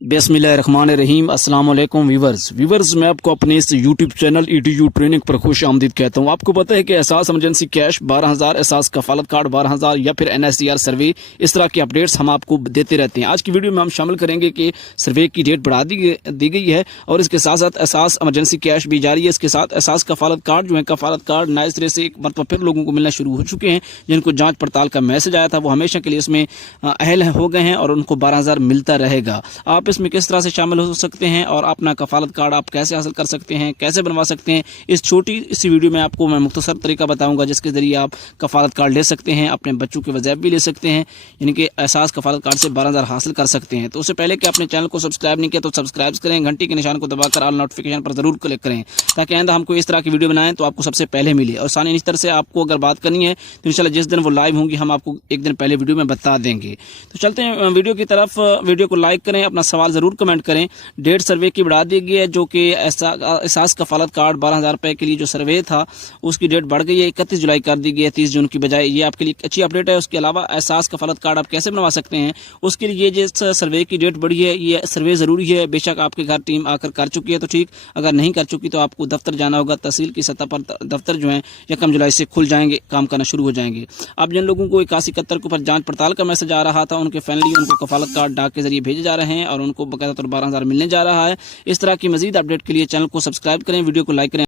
बिस्मिल्लाहिर्रहमानिर्रहीम। अस्सलाम वालेकुम व्यूवर्स, मैं आपको अपने इस यूट्यूब चैनल EDU ट्रेनिंग पर खुश आमदीद कहता हूँ। आपको पता है कि एहसास इमरजेंसी कैश 12,000, एहसास कफालत कार्ड 12,000 या फिर NSDR सर्वे, इस तरह की अपडेट्स हम आपको देते रहते हैं। आज की वीडियो में हम शामिल करेंगे कि सर्वे की डेट बढ़ा दी गई है और इसके साथ साथ एहसास इमरजेंसी कैश भी जारी है। इसके साथ एहसास कफालत कार्ड जो है, कफालत कार्ड नए सिरे से एक मरतबा फिर लोगों को मिलना शुरू हो चुके हैं। जिनको जाँच पड़ताल का मैसेज आया था वो हमेशा के लिए इसमें अहल हो गए हैं और उनको 12,000 मिलता रहेगा। आप इसमें किस तरह से शामिल हो सकते हैं और अपना कफालत कार्ड आप कैसे हासिल कर सकते हैं, कैसे बनवा सकते हैं, इस छोटी सी वीडियो में आपको मैं मुख्तसर तरीका बताऊंगा जिसके ज़रिए आप कफालत कार्ड ले सकते हैं, अपने बच्चों के वज़ैफ़ भी ले सकते हैं, यानी कि एहसास कफालत कार्ड से 12,000 हासिल कर सकते हैं। तो उससे पहले कि आपने चैनल को सब्सक्राइब नहीं किया तो सब्सक्राइब करें, घंटी के निशान को दबाकर ऑल नोटिफिकेशन पर ज़रूर क्लिक करें ताकि आइंदा हमको इस तरह की वीडियो बनाएं तो आपको सबसे पहले मिले। और सानी इस तरह से आपको अगर बात करनी है तो इंशाल्लाह जिस दिन वो लाइव होंगी हम आपको एक दिन पहले वीडियो में बता देंगे। तो चलते हैं वीडियो की तरफ। वीडियो को लाइक करें, अपना सवाल ज़रूर कमेंट करें। डेट सर्वे की बढ़ा दी गई है, जो कि एहसास कफालत कार्ड 12,000 रुपये के लिए जो सर्वे था उसकी डेट बढ़ गई है, 31 जुलाई कर दी गई है 30 जून की बजाय। ये आपके लिए अच्छी अपडेट है। उसके अलावा एहसास कफालत कार्ड आप कैसे बनवा सकते हैं उसके लिए जिस सर्वे की डेट बढ़ी है, ये सर्वे ज़रूरी है। बेशक आपके घर टीम आकर कर चुकी है तो ठीक, अगर नहीं कर चुकी तो आपको दफ्तर जाना होगा। तहसील की सतह पर दफ्तर जो है 1 जुलाई से खुल जाएंगे, काम करना शुरू हो जाएंगे। अब जिन लोगों को 8171 के ऊपर जांच पड़ताल का मैसेज आ रहा था उनके फाइनली उनको कफालत कार्ड डाक के जरिए भेजे जा रहे हैं और उनको बकायदा तौर 12,000 मिलने जा रहा है। इस तरह की मजीद अपडेट के लिए चैनल को सब्सक्राइब करें, वीडियो को लाइक करें।